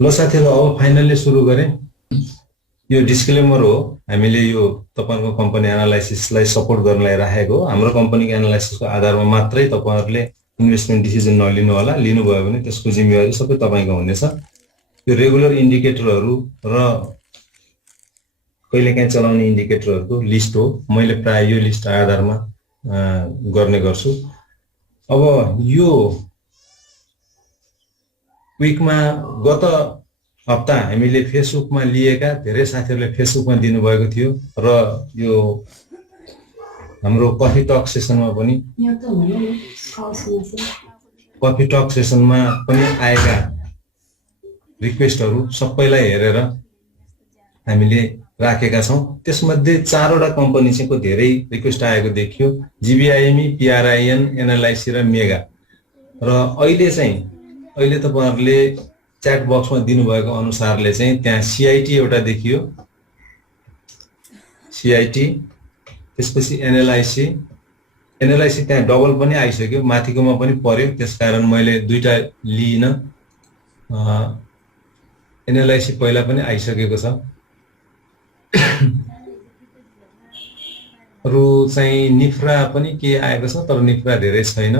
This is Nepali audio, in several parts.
ल साथीहरु, अब फाइनल्ली सुरु गरेँ। यो डिस्क्लेमर हो, हामीले यो तपाईहरुको कम्पनी एनालाइसिसलाई सपोर्ट गर्नलाई राखेको हो। हाम्रो कम्पनीको एनालाइसिसको आधारमा मात्रै तपाईहरुले इन्भेस्टमेन्ट डिसिजन नलिनु होला। लिनुभयो भने त्यसको जिम्मेवारी सबै तपाईको हुनेछ। यो रेगुलर इन्डिकेटरहरु र कहिलेकाहीँ चलाउने इन्डिकेटरहरुको लिस्ट हो। मैले प्राय यो लिस्ट आधारमा गर्ने गर्छु। अब यो विकमा गत हप्ता हामीले फेसबुकमा लिएका धेरै साथीहरुले फेसबुकमा दिनुभएको थियो र यो हाम्रो कफी टक सेसनमा पनि आएका रिक्वेस्टहरु सबैलाई हेरेर हामीले राखेका छौं। त्यसमध्ये 4 वटा कम्पनी चाहिँ को धेरै रिक्वेस्ट आएको देखियो, जीबीआईएमई, पीआरआईएन, एनएलआईसी र मेगा। र अहिले तपाईहरुले च्याट बक्समा दिनुभएको अनुसारले चाहिँ त्यहाँ सीआईटी एउटा देखियो, सीआईटी, त्यसपछि एनएलआईसी त्यहाँ डबल पनि आइसक्यो, माथिकोमा पनि पर्यो, त्यसकारण मैले दुईटा लिइन। एनएलआईसी पहिला पनि आइसकेको छ। रु चाहिँ निफ्रा पनि के आएको छ, तर निफ्रा धेरै छैन।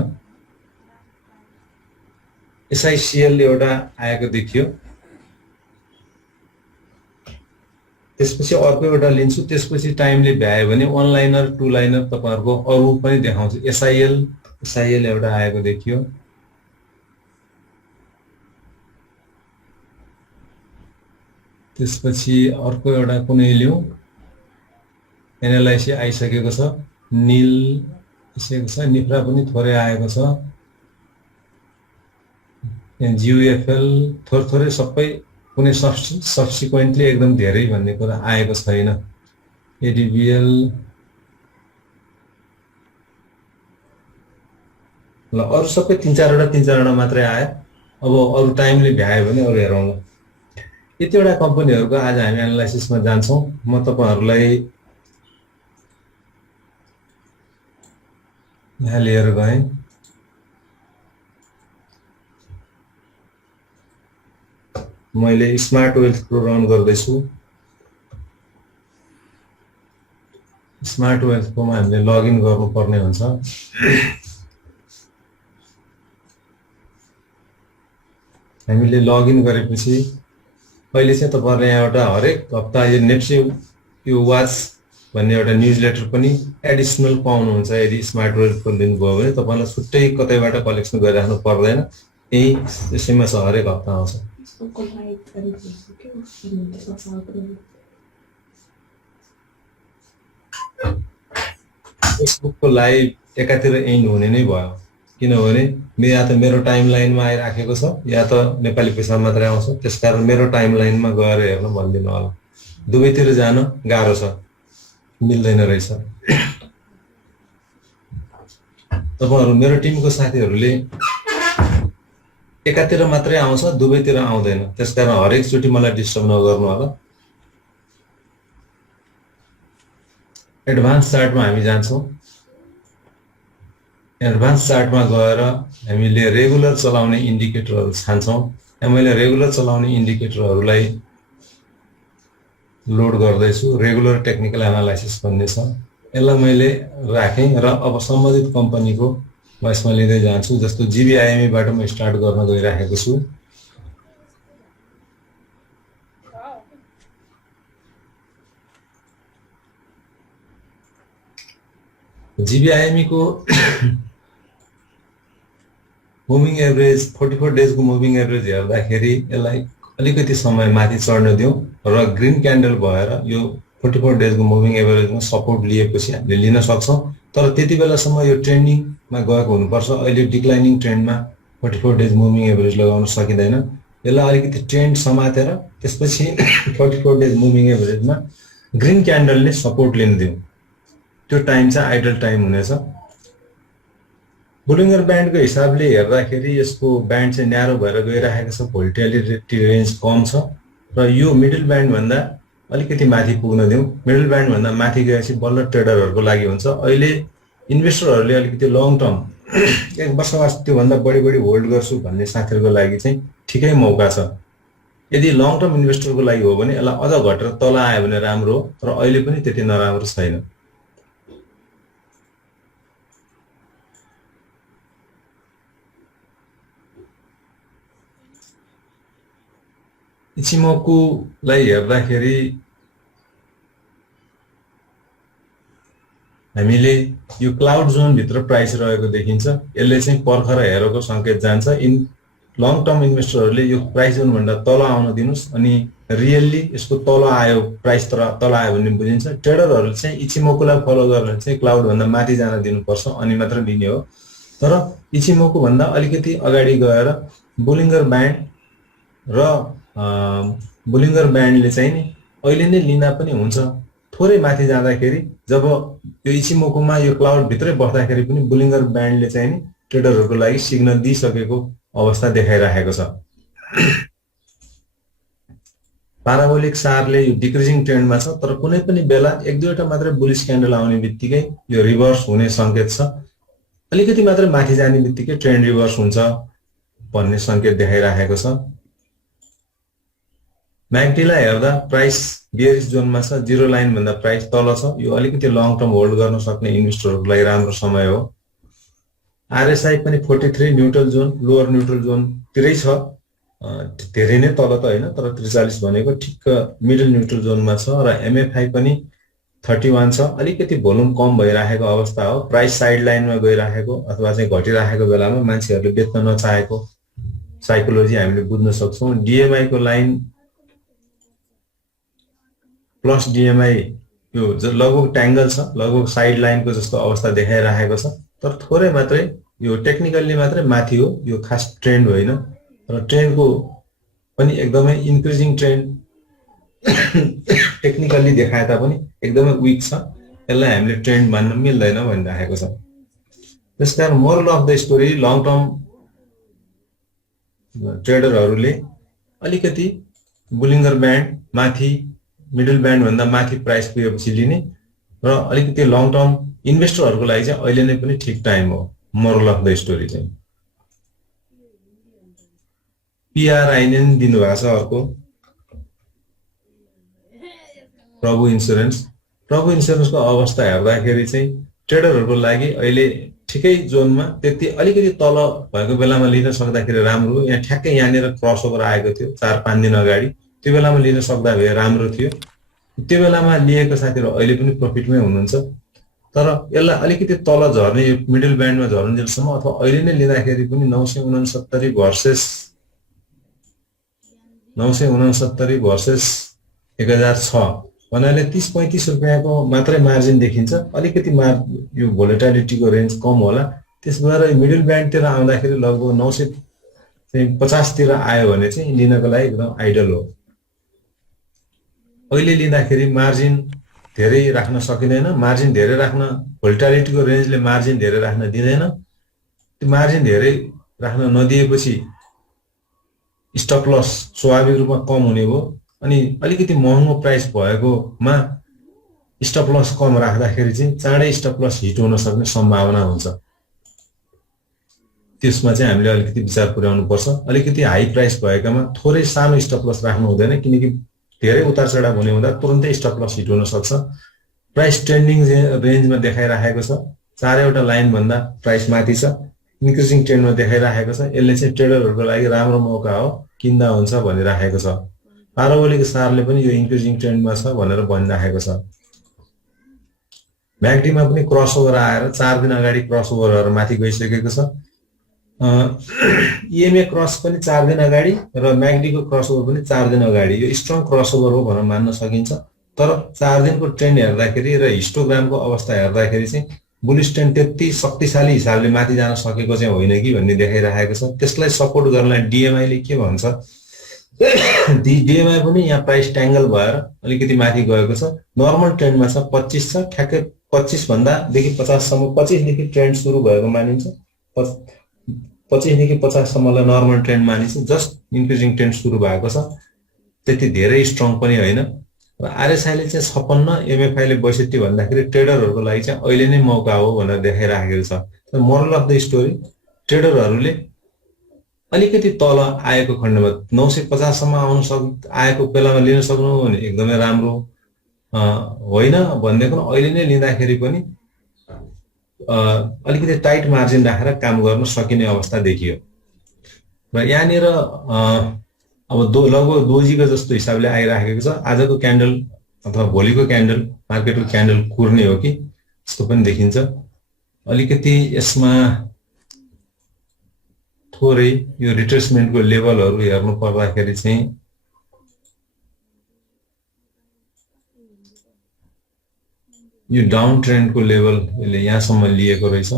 एसआईसीएल एउटा आएको देखियो। त्यसपछि अर्को एउटा लिन्छु, त्यसपछि टाइमले भ्यायो भने वन लाइनर टु लाइनर तपाईहरुको अरु पनि देखाउँछु। एसआईएल एउटा आएको देखियो। त्यसपछि अर्को एउटा कुनै लिउँ, एनएलआईसी आइसकेको छ, नील आइसकेको छ, निफ्रा पनि थोरै आएको छ, जियुएफएल थोरै सबै, कुनै सब्सिक्वेन्टली एकदम धेरै भन्ने कुरा आएको छैन। एडीबीएल ल अरु सबै 3-4 वटा मात्रै आयो। अब अरु टाइमले भ्यायो भने अरु हेरौँ ल। यतिवटा कम्पनीहरुको आज हामी एनालाइसिसमा जान्छौं। म तपाईहरुलाई यहाँ लिएर गएँ। मैले स्मार्ट वेल्थ प्रो रन गर्दैछु। स्मार्ट वेल्थ प्रोमा हामीले लगइन गर्नुपर्ने हुन्छ। हामीले लगइन गरेपछि अहिले चाहिँ तपाईहरुले यहाँ एउटा हरेक हप्ता यो नेप्सी यो वाच भन्ने एउटा न्यूजलेटर पनि एडिसनल पाउनुहुन्छ। यदि स्मार्ट वेल्थ प्रो लिनुभयो भने तपाईलाई छुट्टै कतैबाट कलेक्सन गरिराख्नु पर्दैन। यही यसैमा छ, हरेक हप्ता आउँछ। फेसबुकको लाइभ एकातिर एन्ड हुने नै भयो, किनभने या त मेरो टाइमलाइनमा आइराखेको छ या त नेपाली पैसा मात्रै आउँछ। त्यसकारण मेरो टाइमलाइनमा गएर हेर्न भन्दिनु होला। दुवैतिर जान गाह्रो छ, मिल्दैन रहेछ। तपाईहरु मेरो टिमको साथीहरुले एकातिर मात्रै आउँछ, दुवैतिर आउँदैन। त्यसकारण हरेक चोटी मलाई डिस्टर्ब नगर्नु होला। एडभान्स चार्टमा हामी जान्छौं। एडभान्स चार्टमा गएर हामीले रेगुलर चलाउने इन्डिकेटरहरु छान्छौं। यहाँ मैले रेगुलर चलाउने इन्डिकेटरहरुलाई लोड गर्दैछु। रेगुलर टेक्निकल एनालाइसिस भन्ने छ, यसलाई मैले राखेँ र अब सम्बन्धित कम्पनीको वाइसमा लिँदै जान्छु। जस्तो जीबीआईएमई बाट म स्टार्ट गर्न गइराखेको छु। जीबीआईएमई को मुभिङ एभरेज 44 डेज को मुभिङ एभरेज हेर्दाखेरि यसलाई अलिकति समय माथि चढ्न दिउँ र ग्रीन क्यान्डल भएर यो 44 डेज को मुभिङ एभरेजमा सपोर्ट लिएपछि हामीले लिन सक्छौं। तर त्यति बेलासम्म यो ट्रेन्डिङमा गएको हुनुपर्छ। अहिले डिक्लाइनिङ ट्रेन्डमा 44 डेज मुभिङ एभरेज लगाउन सकिँदैन। यसलाई अलिकति ट्रेन्ड समातेर त्यसपछि 44 डेज मुभिङ एभरेजमा ग्रीन क्यान्डलले सपोर्ट लिन दिउँ। त्यो टाइम चाहिँ आइडल टाइम हुनेछ। बोलिङ्गर ब्यान्डको हिसाबले हेर्दाखेरि यसको ब्यान्ड चाहिँ न्यारो भएर गइराखेको छ, भोल्टिलिटी रेन्ज कम छ र यो मिडल ब्यान्ड भन्दा अलिकति माथि पुग्न दिउँ। मिडल ब्यान्ड भन्दा माथि गएपछि बल्ल ट्रेडरहरुको लागि हुन्छ। अहिले इन्भेस्टरहरुले अलिकति लङ टर्म 1 वर्ष त्यो भन्दा बढी होल्ड गर्छु भन्ने साथीहरुको लागि चाहिँ ठिकै मौका छ। यदि लङ टर्म इन्भेस्टरको लागि हो भने यसलाई अझ घटेर तल आयो भने राम्रो हो, तर अहिले पनि त्यति नराम्रो छैन। इचिमोकुलाई हेर्दाखेरि हामीले यो क्लाउड जोन भित्र प्राइस रहेको देखिन्छ। यसले चाहिँ पर्खर हेरेको संकेत जान्छ। लङ टर्म इन्भेस्टरहरूले यो प्राइस जोन भन्दा तल आउन दिनुस्, अनि रियल्ली यसको तल आयो, प्राइस तल आयो भने बुझिन्छ। ट्रेडरहरूले चाहिँ इचिमोकुलाई फलो गरेर चाहिँ क्लाउड भन्दा माथि जान दिनुपर्छ, अनि मात्र लिने हो। तर इचिमोकु भन्दा अलिकति अगाडि गएर बोलिङ्गर ब्यान्ड र बोलिङ्गर ब्यान्डले चाहिँ नि अहिले नै लिँदा पनि हुन्छ। थोरै माथि जाँदाखेरि जब यो इचिमोकुमा यो क्लाउड भित्रै बस्दाखेरि पनि बोलिङ्गर ब्यान्डले चाहिँ नि ट्रेडरहरूको लागि सिग्नल दिइसकेको अवस्था देखाइरहेको छ। पाराबोलिक सारले यो डिक्रिजिङ ट्रेन्डमा छ, तर कुनै पनि बेला एक दुईवटा मात्रै बुलिश क्यान्डल आउने बित्तिकै यो रिभर्स हुने संकेत छ। अलिकति मात्रै माथि जाने बित्तिकै ट्रेन्ड रिभर्स हुन्छ भन्ने संकेत देखाइरहेको छ। म्याकडीलाई हेर्दा प्राइस बेयरिश जोनमा छ, जिरो लाइन भन्दा प्राइस तल छ। यो अलिकति लङ टर्म होल्ड गर्न सक्ने इन्भेस्टरहरूको लागि राम्रो समय हो। आरएसआई पनि 43 neutral zone, lower neutral zone तिरै छ, धेरै नै तल त होइन, तर 43 भनेको ठिक्क मिडल न्युट्रल जोनमा छ। र एमएफआई पनि 31 छ। अलिकति भोल्युम कम भइरहेको अवस्था हो। प्राइस साइड लाइनमा गइरहेको अथवा चाहिँ घटिरहेको बेलामा मान्छेहरूले बेच्न नचाहेको साइकोलोजी हामीले बुझ्न सक्छौँ। डिएमआई को लाइन प्लस डिएमआई यो लगभग ट्याङ्गल छ, लगभग साइड लाइनको जस्तो अवस्था देखाइरहेको छ, तर थोरै मात्रै यो टेक्निकल्ली मात्रै माथि हो। यो खास ट्रेन्ड होइन, र ट्रेन्डको पनि एकदमै इन्क्रिजिङ ट्रेन्ड टेक्निकल्ली देखाए तापनि एकदमै विक छ। यसलाई हामीले ट्रेन्ड मान्न मिल्दैन भनिरहेको छ। त्यसकारण moral of the story, long term ट्रेडरहरूले अलिकति बुलिङ्गर ब्यान्ड माथि, मिडल ब्यान्ड भन्दा माथि प्राइस पुगेपछि लिने, र अलिकति लङ टर्म इन्भेस्टरहरूको लागि चाहिँ अहिले नै पनि ठिक टाइम हो। मोरल अफ द स्टोरी चाहिँ पिआरआईले नि दिनुभएको छ अर्को, प्रभु इन्सुरेन्स। प्रभु इन्सुरेन्सको अवस्था हेर्दाखेरि चाहिँ ट्रेडरहरूको लागि अहिले ठिकै जोनमा, त्यति अलिकति तल भएको बेलामा लिन सक्दाखेरि राम्रो हो। यहाँ ठ्याक्कै यहाँनिर क्रस ओभर आएको थियो 4-5 दिन अगाडि, त्यो बेलामा लिन सक्दा भए राम्रो थियो। त्यो बेलामा लिएको साथीहरू अहिले पनि प्रफिटमै हुनुहुन्छ। तर यसलाई अलिकति तल झर्ने, यो मिडल ब्यान्डमा झर्नुजेलसम्म अथवा अहिले नै लिँदाखेरि पनि 969 भर्सेस 1006 भन्नाले 30-35 रुपियाँको मात्रै मार्जिन देखिन्छ। अलिकति यो भोलेटालिटीको रेन्ज कम होला। त्यस भएर मिडल ब्यान्डतिर आउँदाखेरि लगभग 950 तिर आयो भने चाहिँ लिनको लागि एकदम आइडल हो। अहिले लिँदाखेरि मार्जिन धेरै राख्न सकिँदैन। मार्जिन धेरै राख्न, भोल्टालिटीको रेन्जले मार्जिन धेरै राख्न दिँदैन। त्यो मार्जिन धेरै राख्न नदिएपछि स्टप लस स्वाभाविक रूपमा कम हुने भयो। अनि अलिकति महँगो प्राइस भएकोमा स्टप लस कम राख्दाखेरि चाहिँ चाँडै स्टप लस हिट हुन सक्ने सम्भावना हुन्छ। त्यसमा चाहिँ हामीले अलिकति विचार पुर्याउनु पर्छ। अलिकति हाई प्राइस भएकामा थोरै सानो स्टप लस राख्नु हुँदैन, किनकि धेरै उतार चढाव हुने हुँदा तुरुन्तै स्टप लस हिट हुन सक्छ। प्राइस ट्रेन्डिङ रेन्जमा देखाइरहेको छ, 4वटा लाइन भन्दा प्राइस माथि छ, इन्क्रिजिङ ट्रेन्डमा देखाइरहेको छ। यसले चाहिँ ट्रेडरहरूको लागि राम्रो मौका हो, किन्दा हुन्छ भनिरहेको छ। पाराबोलिक सारले पनि यो इन्क्रिजिङ ट्रेन्डमा छ भनेर भनिरहेको छ। म्याकडीमा पनि क्रस ओभर आएर 4 दिन अगाडि क्रस ओभर गरेर माथि गइसकेको छ। इएमए क्रस पनि 4 दिन अगाडि र म्याकडीको क्रस ओभर पनि 4 दिन अगाडि। यो स्ट्रङ क्रस ओभर हो भनेर मान्न सकिन्छ। तर 4 दिनको ट्रेन्ड हेर्दाखेरि र हिस्टोग्रामको अवस्था हेर्दाखेरि चाहिँ बुलिश ट्रेन्ड त्यति शक्तिशाली हिसाबले माथि जान सकेको चाहिँ होइन कि भन्ने देखाइरहेको छ। त्यसलाई सपोर्ट गर्नलाई डिएमआईले के भन्छ, डिएमआई पनि यहाँ प्राइस ट्याङ्गल भएर अलिकति माथि गएको छ। नर्मल ट्रेन्डमा छ, 25 छ, ठ्याक्कै 25 भन्दादेखि 50 सम्म, 25 देखि ट्रेन्ड सुरु भएको मानिन्छ। 25 देखि 50 सम्मलाई नर्मल ट्रेन्ड मानिन्छ। जस्ट इन्क्रिजिङ ट्रेन्ड सुरु भएको छ, त्यति धेरै स्ट्रङ पनि होइन। र आरएसआईले चाहिँ 56, एमएफआईले 62 भन्दाखेरि ट्रेडरहरूको लागि चाहिँ अहिले नै मौका हो भनेर देखाइराखेको छ। मोरल अफ द स्टोरी, ट्रेडरहरूले अलिकति तल आएको खण्डमा 950 सम्म आएको बेलामा लिन सक्नु भने एकदमै राम्रो, होइन भन्दैको अहिले नै लिँदाखेरि पनि अलिकति टाइट मार्जिन राखेर काम गर्न सकिने अवस्था देखियो। र यहाँनिर अब लगभग दोजीको जस्तो हिसाबले आइराखेको छ। आजको क्यान्डल अथवा भोलिको क्यान्डल मार्केटको क्यान्डल कुर्ने हो कि यस्तो पनि देखिन्छ। अलिकति यसमा थोरै यो रिट्रेसमेन्टको लेभलहरू हेर्नु पर्दाखेरि चाहिँ यो डाउन ट्रेन्डको लेभल यसले यहाँसम्म लिएको रहेछ।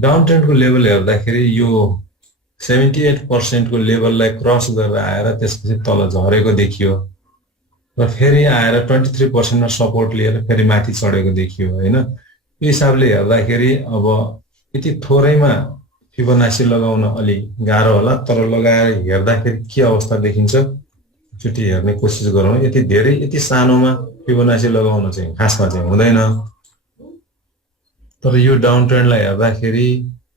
डाउन ट्रेन्डको लेभल हेर्दाखेरि यो 78% को लेभललाई क्रस गरेर आएर त्यसपछि तल झरेको देखियो र फेरि आएर 23% मा सपोर्ट लिएर फेरि माथि चढेको देखियो हैन। यो हिसाबले हेर्दाखेरि अब यति थोरैमा फिबोनाची लगाउन अलि गाह्रो होला, तर लगाएर हेर्दाखेरि के अवस्था देखिन्छ एकचोटि हेर्ने कोसिस गरौँ। यति धेरै यति सानोमा फिबोनाची लगाउन चाहिँ खासमा चाहिँ हुँदैन, तर यो डाउन ट्रेन्डलाई हेर्दाखेरि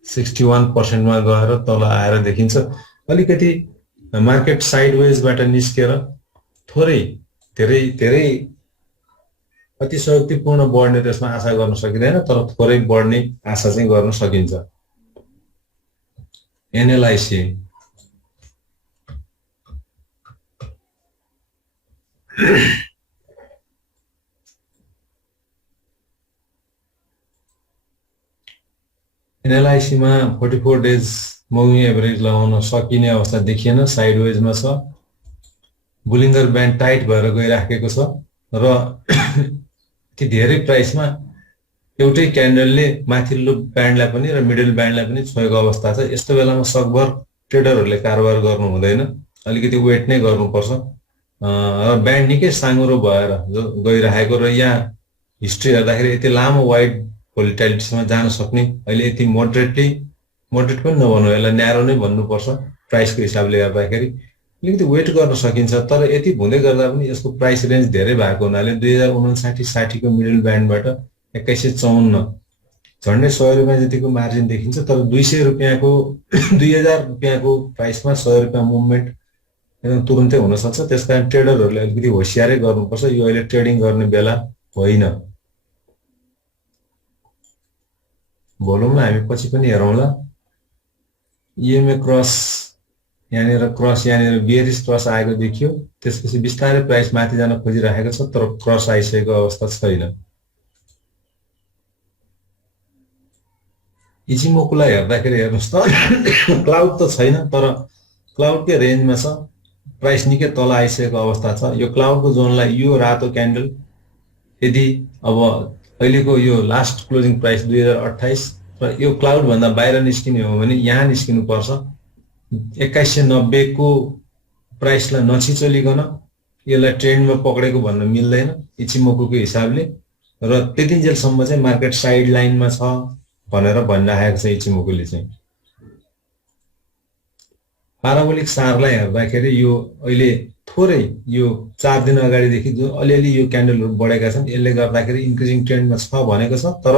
61% मा गएर तल आएर देखिन्छ। अलिकति मार्केट साइडवेजबाट निस्केर थोरै धेरै धेरै अतिशयोक्तिपूर्ण बढ्ने त्यसमा आशा गर्न सकिँदैन, तर थोरै बढ्ने आशा चाहिँ गर्न सकिन्छ। एनएलआईसी एनएलआईसी मा 44 डेज मुभिङ एभरेज लगाउन सकिने अवस्था देखिएन, साइडवेजमा छ। बुलिङ्गर ब्यान्ड टाइट भएर गइराखेको छ र ती धेरै प्राइसमा एउटै क्यान्डलले माथिल्लो ब्यान्डलाई पनि र मिडल ब्यान्डलाई पनि छोएको अवस्था छ। यस्तो बेलामा सकभर ट्रेडरहरूले कारोबार गर्नु हुँदैन, अलिकति वेट नै गर्नुपर्छ। र ब्यान्ड निकै साँगुरो भएर गइरहेको र यहाँ हिस्ट्री हेर्दाखेरि यति लामो वाइड भोलिटालिटीसम्म जान सक्ने, अहिले यति मोडरेट पनि नभन्नु, यसलाई न्यारो नै भन्नुपर्छ प्राइसको हिसाबले हेर्दाखेरि अलिकति वेट गर्न सकिन्छ। तर यति हुँदै गर्दा पनि यसको प्राइस रेन्ज धेरै भएको हुनाले 2059-60 को मिडल ब्यान्डबाट 2154 झन्डै 100 रुपैयाँ जतिको मार्जिन देखिन्छ। तर 200 रुपैयाँको 2000 रुपैयाँको प्राइसमा 100 रुपैयाँ मुभमेन्ट एकदम तुरुन्तै हुन सक्छ। त्यसकारण ट्रेडरहरूले अलिकति होशियारै गर्नुपर्छ, यो अहिले ट्रेडिङ गर्ने बेला होइन। भोलुमलाई हामी पछि पनि हेरौँला। इएमए क्रस यहाँनिर क्रस, यहाँनिर बियरिश क्रस आएको देखियो, त्यसपछि बिस्तारै प्राइस माथि जान खोजिरहेको छ, तर क्रस आइसकेको अवस्था छैन। इजिमोकुलाई हेर्दाखेरि हेर्नुहोस् त क्लाउड त छैन, तर क्लाउडकै रेन्जमा छ, प्राइस निकै तल आइसकेको अवस्था छ। यो क्लाउडको जोनलाई यो रातो क्यान्डल यदि अब अहिलेको यो लास्ट क्लोजिङ प्राइस 2028 र यो क्लाउड भन्दा बाहिर निस्किने हो भने यहाँ निस्किनु पर्छ। 2190 को प्राइसलाई नछिचोलिकन यसलाई ट्रेन्डमा पक्रेको भन्न मिल्दैन इचिमोकुको हिसाबले, र त्यतिन्जेलसम्म चाहिँ मार्केट साइड लाइनमा छ भनेर भनिरहेको छ इचिमोकुले चाहिँ। पाराबोलिक सारलाई हेर्दाखेरि यो अहिले थोरै यो 4 दिन अगाडिदेखि जो अलिअलि यो क्यान्डलहरू बढेका छन्, यसले गर्दाखेरि इन्क्रिजिङ ट्रेन्डमा छ भनेको छ, तर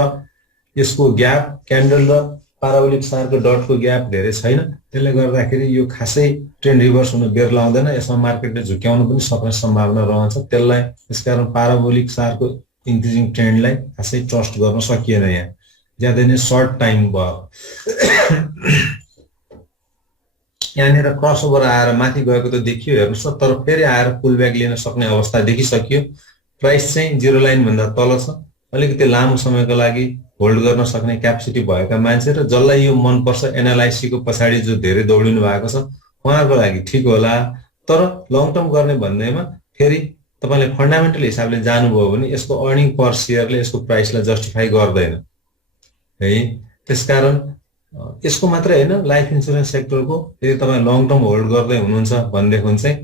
यसको ग्याप क्यान्डल र पाराबोलिक सारको डटको ग्याप धेरै छैन। त्यसले गर्दाखेरि यो खासै ट्रेन्ड रिभर्स हुन बेर लाउँदैन, यसमा मार्केटले झुक्याउन पनि सक्ने सम्भावना रहन्छ। त्यसलाई त्यसकारण पाराबोलिक सारको इन्क्रिजिङ ट्रेन्डलाई खासै ट्रस्ट गर्न सकिएन, यहाँ ज्यादै नै सर्ट टाइम भयो। यहाँनिर क्रसओभर आएर माथि गएको त देखियो हेर्नुहोस्, तर फेरि आएर पुल ब्याक लिन सक्ने अवस्था देखिसकियो। प्राइस चाहिँ जिरो लाइन भन्दा तल छ, अलिकति लामो समयको लागि होल्ड गर्न सक्ने क्यापेसिटी भएका मान्छे र जसलाई यो मनपर्छ एनएलआईसी को पछाडि जो धेरै दौडिनु भएको छ उहाँहरूको लागि ठिक होला। तर लङ टर्म गर्ने भन्दैमा फेरि तपाईँले फन्डामेन्टल हिसाबले जानुभयो भने यसको अर्निङ पर सेयरले यसको प्राइसलाई जस्टिफाई गर्दैन है। त्यसकारण यसको मात्रै होइन, लाइफ इन्सुरेन्स सेक्टरको यदि तपाईँ लङ टर्म होल्ड गर्दै हुनुहुन्छ भनेदेखि चाहिँ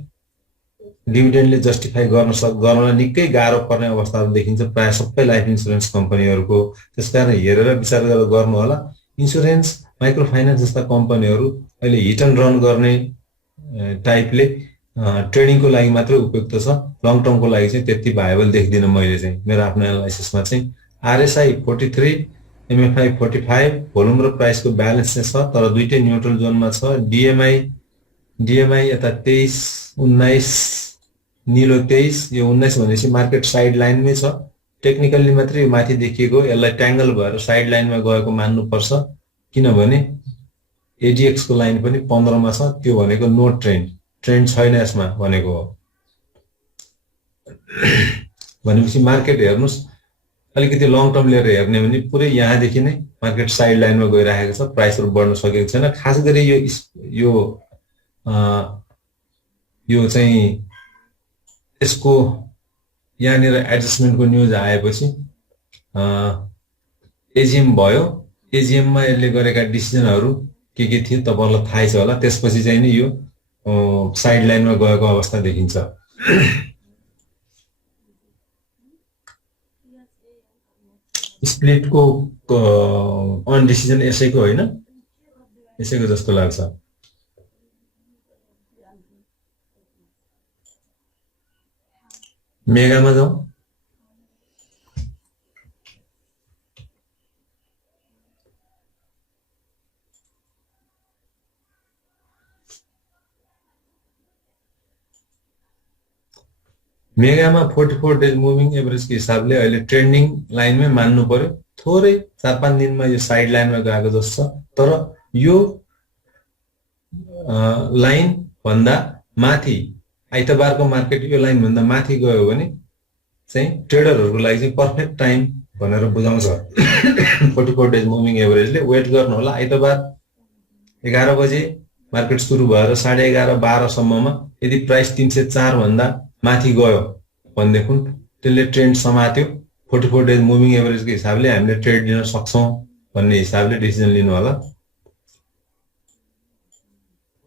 डिभिडेन्डले जस्टिफाई गर्न निकै गाह्रो पर्ने अवस्थाहरू देखिन्छ प्राय सबै लाइफ इन्सुरेन्स कम्पनीहरूको। त्यसकारण हेरेर विचार गरेर गर्नु होला। इन्सुरेन्स, माइक्रो फाइनान्स जस्ता कम्पनीहरू अहिले हिट एन्ड रन गर्ने टाइपले ट्रेडिङको लागि मात्रै उपयुक्त छ, लङ टर्मको लागि चाहिँ त्यति भाइबल देख्दिनँ मैले चाहिँ मेरो आफ्नो एनालाइसिसमा चाहिँ। आरएसआई 43, एमएफआई 45, भोल्युम र प्राइसको ब्यालेन्स चाहिँ छ, तर दुइटै न्युट्रल जोनमा छ। डिएमआई डिएमआई यता 23, 19, निलो 23, यो 19 भनेपछि मार्केट साइड लाइनमै छ, टेक्निकल्ली मात्रै यो माथि देखिएको, यसलाई ट्याङ्गल भएर साइड लाइनमा गएको मान्नुपर्छ, किनभने एडिएक्स को लाइन पनि 15 मा छ, त्यो भनेको नो ट्रेन्ड, ट्रेन्ड छैन यसमा भनेको हो। भनेपछि मार्केट हेर्नुस्, अलिकति लङ टर्म लिएर हेर्ने भने पुरै यहाँदेखि नै मार्केट साइड लाइनमा गइरहेको छ, प्राइसहरु बढ्न सकेको छैन। खास गरी यो चाहिँ यसको यहाँनिर एडजस्टमेन्टको न्युज आएपछि एजिएम भयो, एजिएममा यसले गरेका डिसिजनहरु के थिए तपाईहरुलाई थाहै छ होला, त्यसपछि चाहिँ नि यो साइड लाइनमा गएको अवस्था देखिन्छ। स्प्लिटको अन डिसिजन यसैको होइन, यसैको जस्तो लाग्छ। मेगामा जाउँ। मेगामा 44 डेज मुभिङ एभरेजको हिसाबले अहिले ट्रेन्डिङ लाइनमै मान्नु पर्यो, थोरै 4-5 दिनमा यो साइड लाइनमा गएको जस्तो छ, तर यो लाइन भन्दा माथि आइतबारको मार्केट यो लाइन भन्दा माथि गयो भने चाहिँ ट्रेडरहरुको लागि चाहिँ पर्फेक्ट टाइम भनेर बुझाउँछ। 44 डेज मुभिङ एभरेजले वेट गर्नु होला, आइतबार 11 बजे मार्केट सुरु भएर 11:30 12 सम्ममा यदि प्राइस 304 भन्दा माथि गयो भनेदेखि त्यसले ट्रेन्ड समात्यो, 44 डेज मुभिङ एभरेजको हिसाबले हामीले ट्रेड लिन सक्छौं भन्ने हिसाबले डिसिजन लिनु होला।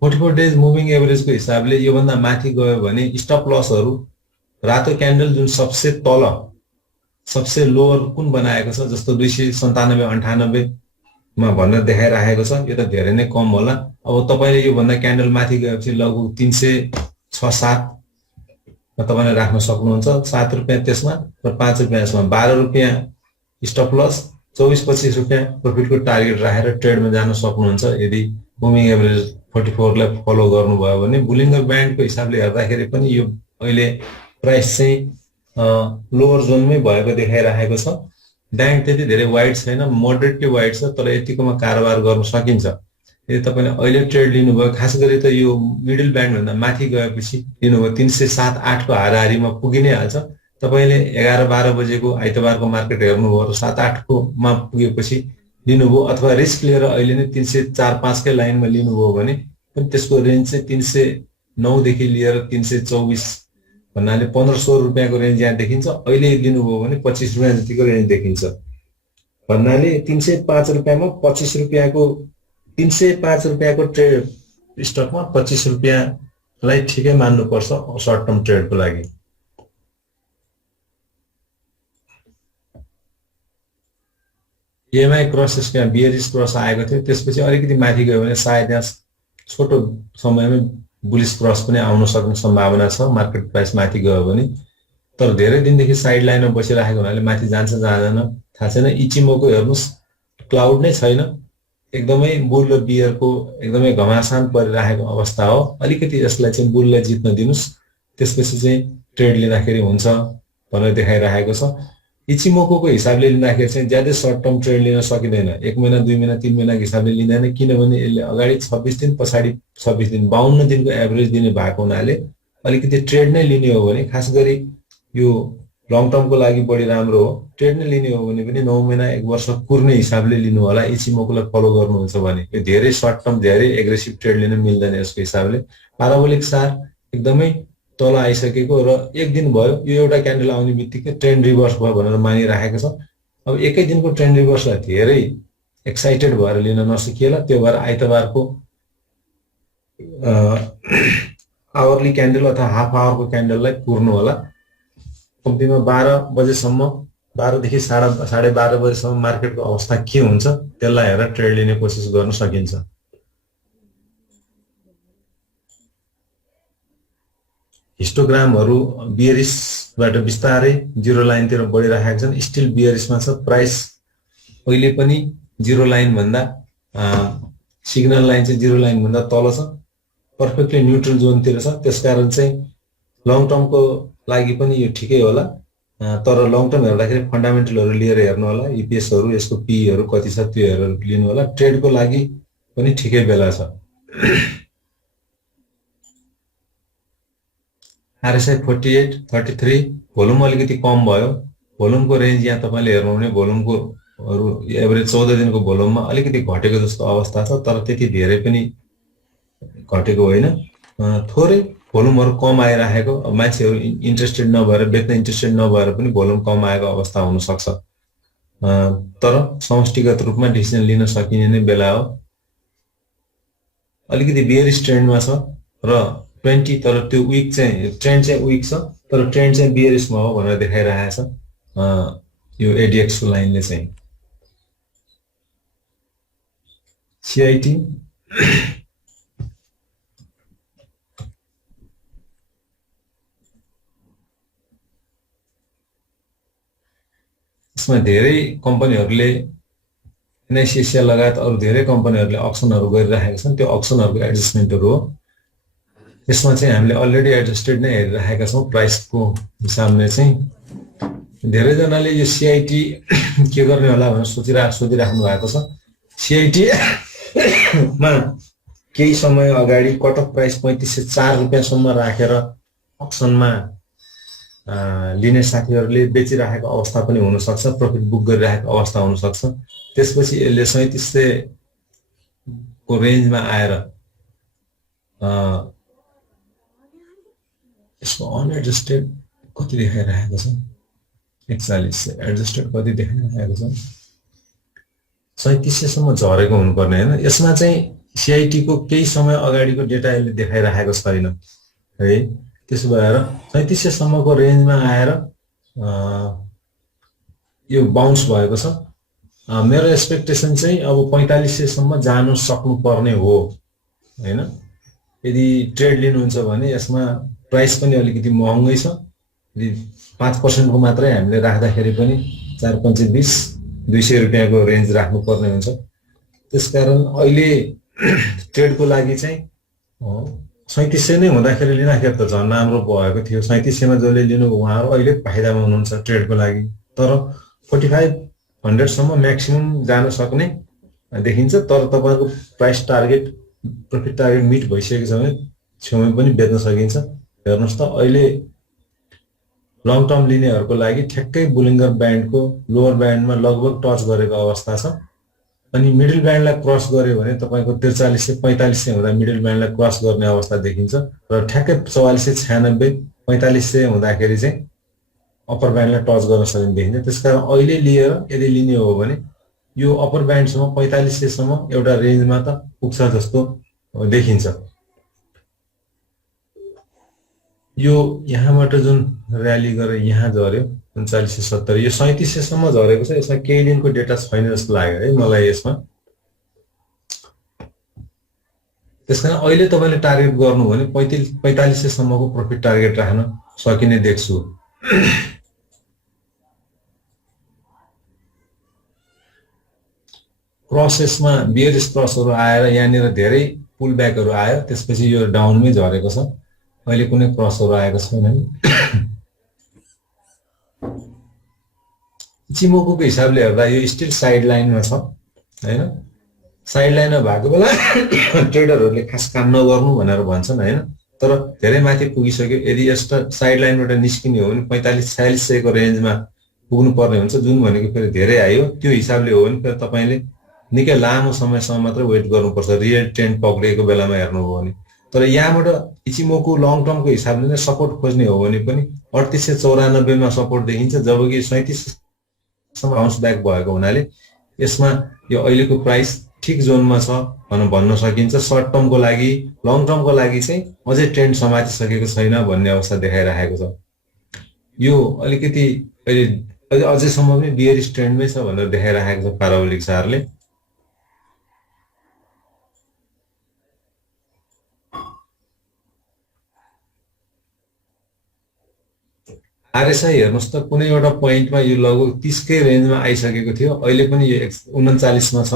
44 डेज मुभिङ एभरेजको हिसाबले यो भन्दा माथि गयो भने स्टप लसहरु रातो क्यान्डल जुन सबसे तल सबसे लोअर कुन बनाएको छ, जस्तो 297 98 मा भनेर देखाइराखेको छ, यो त धेरै नै कम होला। अब तपाईले यो भन्दा क्यान्डल माथि गएपछि लगभग 306-7 मा तपाईले राख्न सक्नुहुन्छ, 7 रुपैयाँ त्यसमा र 5 रुपैयाँ यसमा, 12 रुपैयाँ स्टप लस, 24-25 रुपैयाँ प्रफिटको टार्गेट राखेर ट्रेडमा जान सक्नुहुन्छ यदि मुभिङ एभरेज 44 लाई फलो गर्नुभयो भने। बुलिङ्गर ब्यान्डको हिसाबले हेर्दाखेरि पनि यो अहिले प्राइस चाहिँ लोअर जोनमै भएको देखाइराखेको छ। ब्यान्ड त्यति धेरै वाइड छैन, मोडरेटली वाइड छ, तर यतिकोमा कारोबार गर्न सकिन्छ। यदि तपाईले अहिले ट्रेड लिनुभयो, खास गरी त यो मिडल ब्यान्ड भन्दा माथि गएपछि लिनुभयो, 307-8 को हाराहारीमा पुगि नै हाल्छ। तपाईले 11-12 बजेको आइतबारको मार्केट हेर्नुभयो र 7-8 को मा पुगेपछि लिनुभयो, अथवा रिस्क लिएर अहिले नै 304-5 कै लाइनमा लिनुभयो भने पनि त्यसको रेन्ज चाहिँ 309 देखि लिएर 324 भन्नाले 1500 रुपैयाँको रेन्ज यहाँ देखिन्छ। अहिले लिनुभयो भने 25 रुपैयाँ जतिको रेन्ज देखिन्छ, भन्नाले 305 रुपैयाँमा 25 रुपैयाँको 305 रुपैयाँको ट्रेड स्टकमा 25 रुपैयाँलाई ठिकै मान्नु पर्छ सर्ट टर्म ट्रेडको लागि। एमआई क्रस यसको बियरिश क्रस आएको थियो, त्यसपछि अलिकति माथि गयो भने सायद यहाँ छोटो समयमै बुलिश क्रस पनि आउन सक्ने सम्भावना छ मार्केट प्राइस माथि गयो भने। तर धेरै दिनदेखि साइड लाइनमा बसिरहेको हुनाले माथि जान्छ जाँदैन थाहा छैन। इचिमोको हेर्नुस्, क्लाउड नै छैन, एकदमै बुल र बियरको एकदमै घमासान परिरहेको अवस्था हो। अलिकति यसलाई चाहिँ बुललाई जित्न दिनुस्, त्यसपछि चाहिँ ट्रेड लिँदाखेरि हुन्छ भनेर देखाइरहेको छ। इचिमोको हिसाबले लिँदाखेरि चाहिँ ज्यादै सर्ट टर्म ट्रेड लिन सकिँदैन, 1 महिना 2 महिना 3 महिनाको हिसाबले लिँदैन, किनभने यसले अगाडि 26 दिन पछाडि 26 दिन 52 दिनको एभरेज दिने भएको हुनाले अलिकति ट्रेड नै लिने हो भने, खास गरी यो लङ टर्मको लागि बढी राम्रो हो। ट्रेड नै लिने हो भने पनि 9 महिना 1 वर्ष कुर्ने हिसाबले लिनु होला इचिमोकोलाई फलो गर्नुहुन्छ भने। यो धेरै सर्ट टर्म धेरै एग्रेसिभ ट्रेड लिन मिल्दैन यसको हिसाबले। पाराबोलिक सार एकदमै तल आइसकेको र 1 दिन भयो, यो एउटा क्यान्डल आउने बित्तिकै ट्रेन्ड रिभर्स भयो भनेर मानिराखेको छ। अब एकै दिनको ट्रेन्ड रिभर्सलाई धेरै एक्साइटेड भएर लिन नसकिएला, त्यो भएर आइतबारको आवरली क्यान्डल अथवा हाफ आवरको क्यान्डललाई कुर्नु होला। कम्तीमा 12 बजेसम्म, 12 देखि 12:30 बजेसम्म मार्केटको अवस्था के हुन्छ त्यसलाई हेरेर ट्रेड लिने कोसिस गर्न सकिन्छ। हिस्टोग्रामहरू बियरिसबाट बिस्तारै जिरो लाइनतिर बढिरहेका छन्, स्टिल बियरिसमा छ। प्राइस अहिले पनि जिरो लाइन भन्दा सिग्नल लाइन चाहिँ जिरो लाइन भन्दा तल छ, पर्फेक्टली न्युट्रल जोनतिर छ। त्यसकारण चाहिँ लङ टर्मको लागि पनि यो ठिकै होला, तर लङ टर्म हेर्दाखेरि फन्डामेन्टलहरू लिएर हेर्नु होला, इपिएसहरू यसको पीहरू कति छ त्यो हेरेर लिनु होला। ट्रेडको लागि पनि ठिकै बेला छ। आरएसआई 48, 33, भोल्युम अलिकति कम भयो। भोल्युमको रेन्ज यहाँ तपाईँले हेर्नु भने भोल्युमको एभरेज 14 दिनको भोल्युममा अलिकति घटेको जस्तो अवस्था छ, तर त्यति धेरै पनि घटेको होइन। थोरै भोल्युमहरू कम आइरहेको, मान्छेहरू इन्ट्रेस्टेड नभएर, बेच्न इन्ट्रेस्टेड नभएर पनि भोल्युम कम आएको अवस्था हुनसक्छ, तर समष्टिगत रूपमा डिसिजन लिन सकिने नै बेला हो। अलिकति बियरिश ट्रेन्डमा छ र 20, तर त्यो विक चाहिँ ट्रेन्ड चाहिँ विक छ, तर ट्रेन्ड चाहिँ बियरिशमा हो भनेर देखाइरहेको छ यो एडिएक्सको लाइनले चाहिँ। सिआइटी यसमा धेरै कम्पनीहरूले, एनआइसिएसिएल लगायत अरू धेरै कम्पनीहरूले अक्सनहरू गरिरहेका छन्, त्यो अक्सनहरूको एडजस्टमेन्टहरू हो। यसमा चाहिँ हामीले अलरेडी एडजस्टेड नै हेरिरहेका छौँ प्राइसको हिसाबले चाहिँ। धेरैजनाले यो सिआइटी के गर्ने होला भनेर सोधिराख्नु भएको छ। सिआइटीमा केही समय अगाडि कट अफ प्राइस 3504 रुपियाँसम्म राखेर अक्सनमा लिने साथीहरूले बेचिराखेको अवस्था पनि हुनसक्छ, प्रफिट बुक गरिरहेको अवस्था हुनसक्छ। त्यसपछि यसले 3700 को रेन्जमा आएर यसको अनएडजस्टेड कति देखाइरहेको छ, 4100 एडजस्टेड कति देखाइरहेको छ, 3700 सम्म झरेको हुनुपर्ने होइन। यसमा चाहिँ सिआइटी को केही समय अगाडिको डेटा यसले देखाइरहेको छैन है। त्यसो भएर 3700 सम्मको रेन्जमा आएर यो बाउन्स भएको छ। मेरो एक्सपेक्टेसन चाहिँ अब 4500 सम्म जानु सक्नु पर्ने हो हैन। यदि ट्रेड लिनुहुन्छ भने यसमा प्राइस पनि अलिकति महँगै छ। यदि 5% को मात्रै हामीले राख्दाखेरि पनि 4-5-20, 200 रुपैयाँको रेन्ज राख्नु पर्ने हुन्छ। त्यसकारण अहिले ट्रेडको लागि चाहिँ 3700 नै हुँदाखेरि लिँदाखेरि त झन् राम्रो भएको थियो। 3700 मा जसले लिनु उहाँहरू अहिले फाइदामा हुनुहुन्छ ट्रेडको लागि। तर 4500 सम्म म्याक्सिमम जान सक्ने देखिन्छ। तर तपाईको price target, profit target meet भइसकेको छ भने छेउमै पनि बेच्न सकिन्छ। हेर्नुस् त अहिले लङ टर्म लिनेहरुको लागि ठ्याक्कै बुलिङ्गर ब्यान्डको लोअर ब्यान्डमा लगभग टच गरेको अवस्था छ। अनि मिडल ब्यान्डलाई क्रस गर्यो भने तपाईको 4345 हुँदा मिडल ब्यान्डलाई क्रस गर्ने अवस्था देखिन्छ र ठ्याक्कै 4496 4500 हुँदाखेरि चाहिँ अप्पर ब्यान्डलाई टच गर्न सकिने देखिन्छ। त्यसकारण अहिले लिएर यदि लिने हो भने यो अप्पर ब्यान्डसम्म 4500 सम्म एउटा रेन्जमा त पुग्छ जस्तो देखिन्छ। यो यहाँबाट जुन र्याली गरेर यहाँ झर्यो 3970, यो 3700 सम्म झरेको छ। यसमा केही दिनको डेटा छैन जस्तो लाग्यो है मलाई यसमा। त्यसकारण अहिले तपाईले टार्गेट गर्नु भने 4500 सम्मको प्रफिट टार्गेट राख्न सकिने देख्छु। प्रोसेसमा बियरिश क्रसहरु आएर यहाँनिर धेरै पुल ब्याकहरु आयो, त्यसपछि यो डाउनमै झरेको छ। अहिले कुनै क्रसहरु आएको छैन नि। इचिमोकुको हिसाबले हेर्दा यो स्टिल साइड लाइनमा छ हैन। साइड लाइनमा भएको बेला ट्रेडरहरूले खास काम नगर्नु भनेर भन्छन् हैन। तर धेरै माथि पुगिसक्यो। यदि यस्तो साइड लाइनबाट निस्किने हो भने 45-4600 को रेन्जमा पुग्नु पर्ने हुन्छ, जुन भनेको फेरि धेरै आयो। त्यो हिसाबले हो भने फेरि तपाईले निकै लामो समयसम्म मात्र वेट गर्नुपर्छ रियल ट्रेन्ड पक्रेको बेलामा हेर्नु हो भने। तर यहाँबाट इचिमोको लङ टर्मको हिसाबले नै सपोर्ट खोज्ने हो भने पनि 3894 मा सपोर्ट देखिन्छ, जबकि 37 सम्म बाउन्स ब्याक भएको हुनाले यसमा यो अहिलेको प्राइस ठीक जोनमा छ भन्न सकिन्छ। सर्ट टर्मको लागि, लङ टर्मको लागि चाहिँ अझै ट्रेन्ड समातिसकेको छैन भन्ने अवस्था देखाइरहेको छ। यो अलिकति अहिले अझैसम्म पनि बियरिश ट्रेन्डमै छ भनेर देखाइरहेको छ प्याराबोलिक चार्टले। आरएसआई हेर्नुहोस् त कुनै एउटा पोइन्टमा यो लगभग 30कै रेन्जमा आइसकेको थियो, अहिले पनि यो 39मा छ।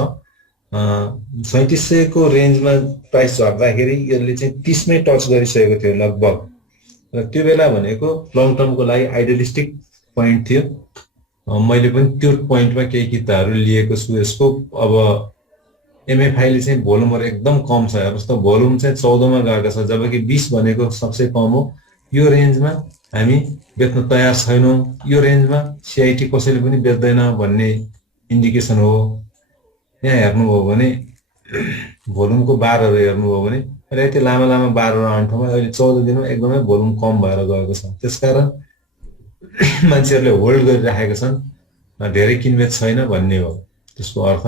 3700 को रेन्जमा प्राइस झर्दाखेरि यसले चाहिँ 30मै टच गरिसकेको थियो लगभग। र त्यो बेला भनेको लङ टर्मको लागि आइडियलिस्टिक पोइन्ट थियो। मैले पनि त्यो पोइन्टमा केही किताहरू लिएको छु यसको। अब एमएफआईले चाहिँ भोल्युमहरू एकदम कम छ, हेर्नुहोस् त भोल्युम चाहिँ 14मा गएको छ, जबकि 20 भनेको सबसे कम हो। यो रेन्जमा हामी बेच्न तयार छैनौँ, यो रेन्जमा सिआइटी कसैले पनि बेच्दैन भन्ने इन्डिकेसन हो। यहाँ हेर्नुभयो भने भोल्युमको बारहरू हेर्नुभयो भने अहिले यति लामा लामा बारहरू आउने ठाउँमा अहिले 14 दिनमा एकदमै भोल्युम कम भएर गएको छ। त्यसकारण मान्छेहरूले होल्ड गरिराखेका छन्, धेरै किनबेच छैन भन्ने हो त्यसको अर्थ।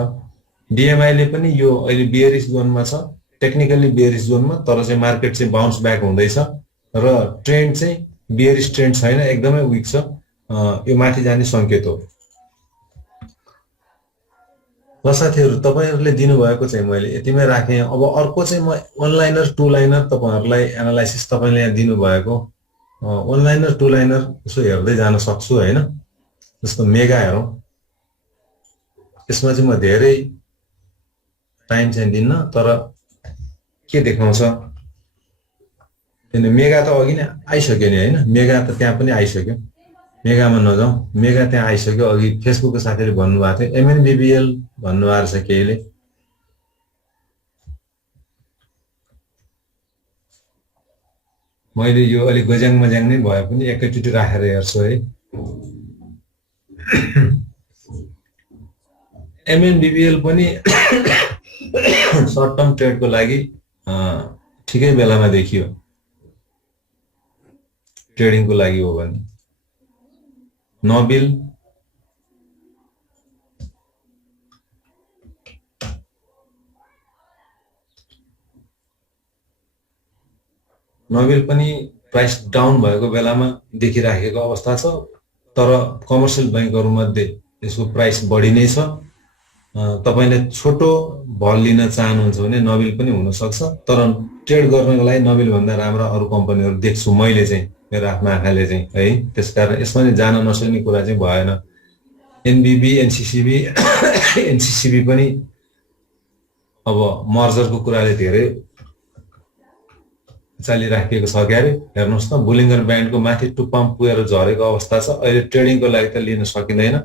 डिएमआईले पनि यो अहिले बियरिश जोनमा छ, टेक्निकली बियरिश जोनमा, तर चाहिँ मार्केट चाहिँ बााउन्स ब्याक हुँदैछ र ट्रेन्ड चाहिँ बियरिश ट्रेन्ड छैन, एकदमै विक छ। यो माथि जाने सङ्केत हो। ल साथीहरू, तपाईँहरूले दिनुभएको चाहिँ मैले यतिमै राखेँ। अब अर्को चाहिँ म अनलाइनर टु लाइनर तपाईँहरूलाई एनालाइसिस तपाईँले यहाँ दिनुभएको अनलाइनर टु लाइनर यसो हेर्दै जान सक्छु होइन। जस्तो मेगा हेरौँ, यसमा चाहिँ म धेरै टाइम चाहिँ दिन्न, तर के देखाउँछ किन मेगा त अघि नै आइसक्यो नि होइन, मेगा त त्यहाँ पनि आइसक्यो। मेगामा नजाउँ, मेगा त्यहाँ आइसक्यो। अघि फेसबुकको साथीले भन्नुभएको थियो एमएनबिबिएल भन्नुभएको छ केहीले। मैले यो अलिक गज्याङ मज्याङ नै भए पनि एकैचोटि राखेर हेर्छु है। एमएनबिबिएल पनि सर्ट टर्म ट्रेडको लागि ठिकै बेलामा देखियो, ट्रेडिङको लागि हो भने। नोबेल पनि प्राइस डाउन भएको बेलामा देखिराखेको अवस्था छ, तर कमर्सियल बैंकहरूमध्ये यसको प्राइस बढी नै छ। तपाईले छोटो भल लिन चाहनुहुन्छ भने नोबेल पनि हुन सक्छ, तर ट्रेड गर्नको लागि नोबेल भन्दा राम्रा अरू कम्पनीहरू देख्छु मैले चाहिँ, मेरो आफ्नो आँखाले चाहिँ है। त्यसकारण यसमा नि जान नसक्ने कुरा चाहिँ भएन। एनबिबी एनसीसीबी एनसीसीबी पनि अब मर्जरको कुराले धेरै चलिराखेको छ क्यारे। हेर्नुहोस् त बुलिङ्गर ब्यान्डको माथि टुप्पाम पुगेर झरेको अवस्था छ। अहिले ट्रेडिङको लागि त लिन सकिँदैन,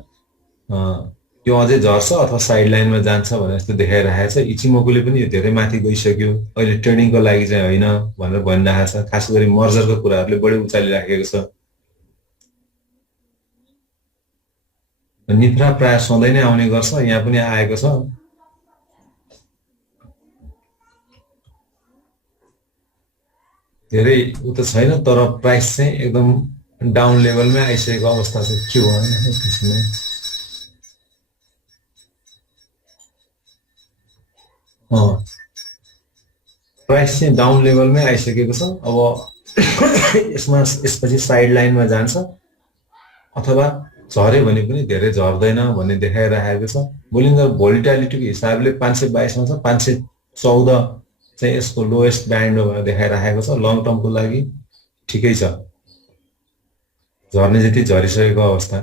यो अझै झर्छ अथवा साइड लाइनमा जान्छ भने जस्तो देखाइरहेको छ। इचिमोकुले पनि यो धेरै माथि गइसक्यो, अहिले ट्रेडिङको लागि चाहिँ होइन भनेर भनिरहेको छ। खास गरी मर्जरको कुराहरूले बढी उचालिराखेको छ। निफ्रा प्राय सधैँ नै आउने गर्छ, यहाँ पनि आएको छ। धेरै उ त छैन, तर प्राइस चाहिँ एकदम डाउन लेभलमै आइसकेको अवस्था छ। के हो त्यसमा प्राइस चाहिँ डाउन लेभलमै आइसकेको छ। अब यसमा यसपछि साइड लाइनमा जान्छ अथवा झर्यो भने पनि धेरै झर्दैन भन्ने देखाइरहेको छ। बुलिङ्गर भोलिटालिटीको हिसाबले 522 मा छ, 514 चाहिँ यसको लोएस्ट ब्यान्ड हो भनेर देखाइरहेको छ। लङ टर्मको लागि ठिकै छ, झर्ने जति झरिसकेको अवस्था।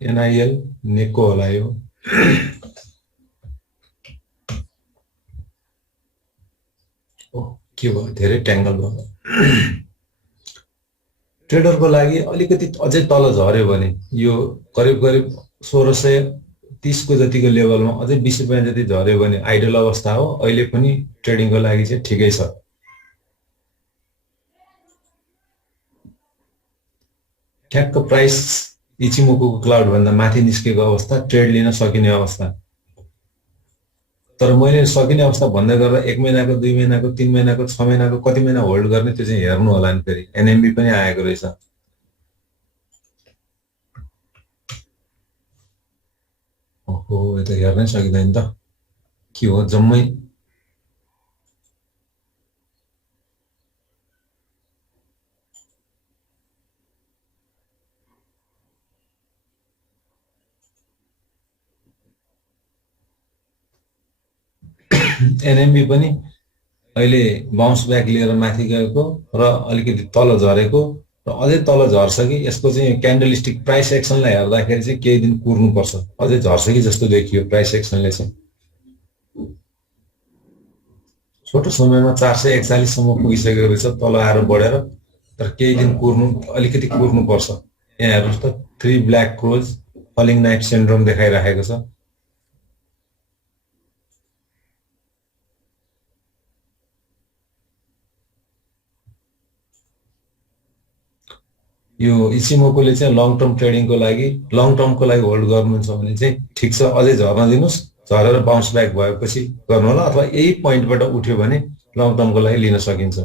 एनआइएल नेकको होला यो। के भयो, धेरै ट्याङ्गल भयो। ट्रेडरको लागि अलिकति अझै तल झर्यो भने यो करिब करिब 1630 को जतिको लेभलमा अझै 20 रुपैयाँ जति झर्यो भने आइडल अवस्था हो। अहिले पनि ट्रेडिङको लागि चाहिँ ठिकै छ। ठ्याक्क प्राइस इचिमोको क्लाउड भन्दा माथि निस्केको अवस्था, ट्रेड लिन सकिने अवस्था। तर मैले सकिने अवस्था भन्दै गर्दा 1 महिनाको 2 महिनाको 3 महिनाको 6 महिनाको कति महिना होल्ड गर्ने त्यो चाहिँ हेर्नु होला नि। फेरि एनएमबी पनि आएको रहेछ। ओहो, यो त हेर्नै सकिँदैन त, के हो जम्मै। एनएमबी पनि अहिले बाउन्स ब्याक लिएर माथि गएको र अलिकति तल झरेको र अझै तल झर्छ कि यसको चाहिँ क्यान्डल स्टिक प्राइस एक्सनलाई हेर्दाखेरि चाहिँ केही दिन कुर्नुपर्छ, अझै झर्छ कि जस्तो देखियो प्राइस एक्सनले चाहिँ। छोटो समयमा 441 सम्म पुगिसकेको रहेछ तल आएर बढेर, तर केही दिन अलिकति कुर्नुपर्छ। यहाँ हेर्नुहोस् त, 3 black crows falling knife syndrome देखाइराखेको छ। यो इचिमोकोले चाहिँ लङ टर्म ट्रेडिङको लागि, लङ टर्मको लागि होल्ड गर्नुहुन्छ भने चाहिँ ठिक छ, अझै झर्न दिनुहोस्, झरेर बाउन्स ब्याक भएपछि गर्नु होला, अथवा यही पोइन्टबाट उठ्यो भने लङ टर्मको लागि लिन सकिन्छ।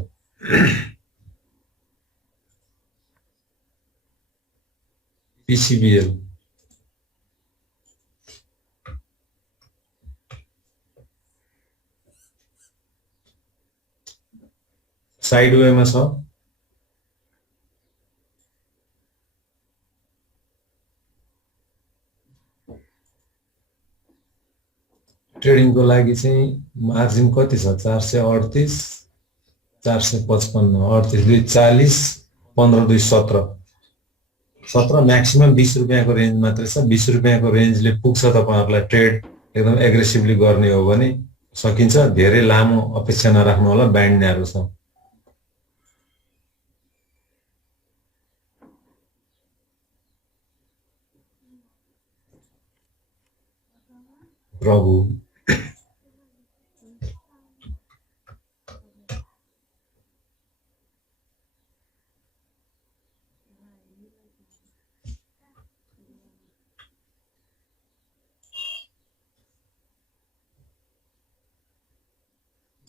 पिसिबिएल साइड वेमा छ, ट्रेडिङको लागि चाहिँ मार्जिन कति छ? 438, 455, 38, 240, 15, 2, 17, म्याक्सिमम 20 रुपियाँको रेन्ज मात्रै छ। 20 रुपियाँको रेन्जले पुग्छ तपाईँहरूलाई ट्रेड एकदम एग्रेसिभली गर्ने हो भने सकिन्छ। धेरै लामो अपेक्षा नराख्नु होला, ब्यान्ड न्यारो छ। प्रभु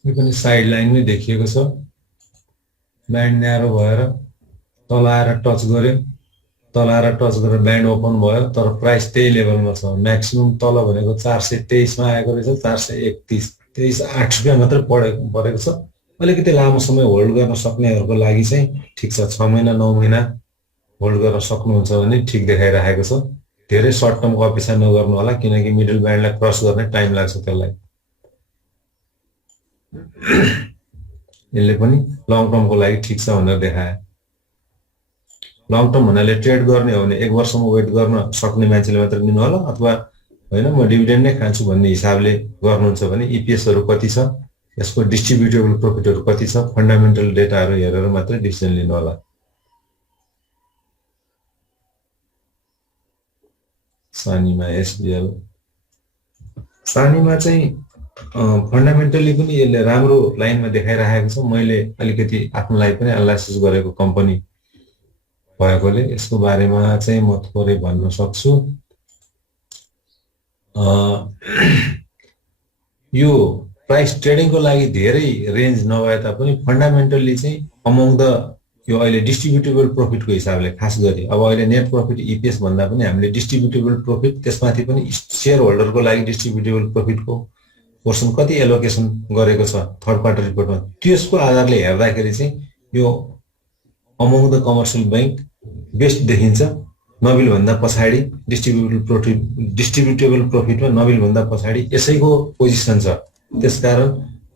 यो पनि साइड लाइनमै देखिएको छ, ब्यान्ड न्यारो भएर तल आएर टच गर्यो, तल आएर टच गरेर ब्यान्ड ओपन भयो, तर प्राइस त्यही लेभलमा छ। म्याक्सिमम तल भनेको 423 मा आएको रहेछ, 431, 8 रुपियाँ मात्रै परेको छ। अलिकति लामो समय होल्ड गर्न सक्नेहरूको लागि चाहिँ ठिक छ, 6 महिना 9 महिना होल्ड गर्न सक्नुहुन्छ भने ठिक देखाइराखेको छ। धेरै सर्ट टर्मको अपेक्षा नगर्नु होला, किनकि मिडल ब्यान्डलाई क्रस गर्ने टाइम लाग्छ त्यसलाई। यसले पनि लङ टर्मको लागि ठिक छ भनेर देखायो। लङ टर्म भन्नाले ट्रेड गर्ने हो भने 1 वर्षसम्म वेट गर्न सक्ने मान्छेले मात्र लिनु होला, अथवा होइन म डिभिडेन्ड नै खान्छु भन्ने हिसाबले गर्नुहुन्छ भने इपिएसहरू कति छ, यसको डिस्ट्रिब्युटेबल प्रफिटहरू कति छ, फन्डामेन्टल डेटाहरू हेरेर मात्रै डिसिजन लिनु होला। सानीमा एसबिएल, सानीमा चाहिँ फन्डामेन्टली पनि यसले राम्रो लाइनमा देखाइराखेको छ। मैले अलिकति आफ्नो लागि पनि एनालाइसिस गरेको कम्पनी भएकोले यसको बारेमा चाहिँ म थोरै भन्न सक्छु। यो प्राइस ट्रेडिङको लागि धेरै रेन्ज नभए तापनि फन्डामेन्टल्ली चाहिँ अमङ द यो अहिले डिस्ट्रिब्युटेबल प्रफिटको हिसाबले खास गरी अब अहिले नेट प्रफिट इपिएस भन्दा पनि हामीले डिस्ट्रिब्युटेबल प्रफिट, त्यसमाथि पनि सेयर होल्डरको लागि डिस्ट्रिब्युटेबल प्रफिटको पोर्सन कति एलोकेसन गरेको छ थर्ड क्वार्टर रिपोर्टमा, त्यसको आधारले हेर्दाखेरि चाहिँ यो among the commercial bank best देखिन्छ। नबिल भन्दा पछाडि डिस्ट्रिब्युटेबल प्रफिटमा नबिल भन्दा पछाडि यसैको पोजिसन छ। त्यसकारण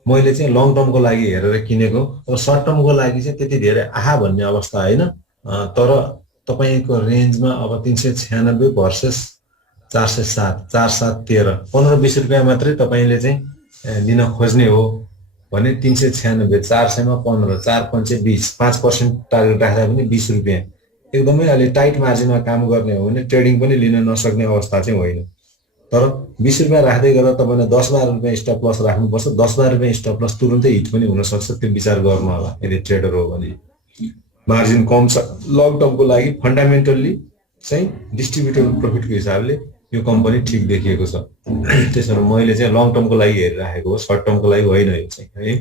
मैले चाहिँ लङ टर्मको लागि हेरेर किनेको। अब सर्ट टर्मको लागि चाहिँ त्यति धेरै आहा भन्ने अवस्था होइन, तर तपाईँको रेन्जमा अब 396 भर्सेस 407, 413, 15-20 रुपियाँ मात्रै तपाईँले चाहिँ दिन खोज्ने हो भने 396, 400 मा 15, 4×5 20, 5% टार्गेट राख्दा पनि 20 रुपियाँ। एकदमै अलि टाइट मार्जिनमा काम गर्ने हो भने ट्रेडिङ पनि लिन नसक्ने अवस्था चाहिँ होइन। तर 20 रुपियाँ राख्दै गर्दा तपाईँले 10-12 रुपियाँ स्टप लस राख्नुपर्छ। 10-12 रुपियाँ स्टप लस तुरुन्तै हिट पनि हुनसक्छ, त्यो विचार गर्नु होला यदि ट्रेडर हो भने। मार्जिन कम छ लङ टर्मको लागि, फन्डामेन्टल्ली चाहिँ डिस्ट्रिब्युटेबल प्रफिटको हिसाबले यो कम्पनी ठिक देखिएको छ। त्यसैले मैले चाहिँ लङ टर्मको लागि हेरिराखेको हो, सर्ट टर्मको लागि होइन यो चाहिँ है।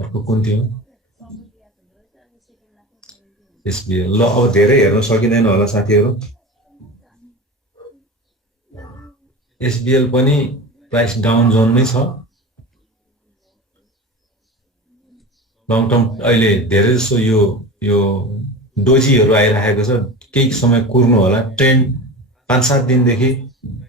अर्को कुन थियो? एसबिएल। ल अब धेरै हेर्न सकिँदैन होला साथीहरू। एसबिएल पनि प्राइस डाउन जोनमै छ। लङ टर्म अहिले धेरै जसो यो डोजीहरू आइरहेको छ, केही समय कुर्नु होला। ट्रेन्ड 5-7 दिनदेखि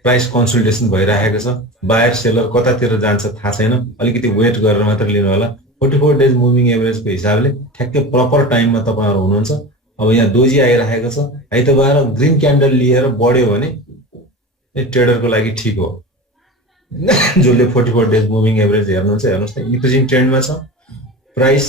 प्राइस कन्सल्टेसन भइरहेको छ। बायर सेलर कतातिर जान्छ थाहा छैन, अलिकति वेट गरेर मात्र लिनु होला। 44 डेज मुभिङ एभरेजको हिसाबले ठ्याक्कै प्रपर टाइममा तपाईँहरू हुनुहुन्छ। अब यहाँ दोजी आइरहेको छ, आइतबार ग्रिन क्यान्डल लिएर बढ्यो भने ट्रेडरको लागि ठिक हो। जसले 44 डेज मुभिङ एभरेज हेर्नुहुन्छ, हेर्नुहोस् न इन्क्रिजिङ ट्रेन्डमा छ, प्राइस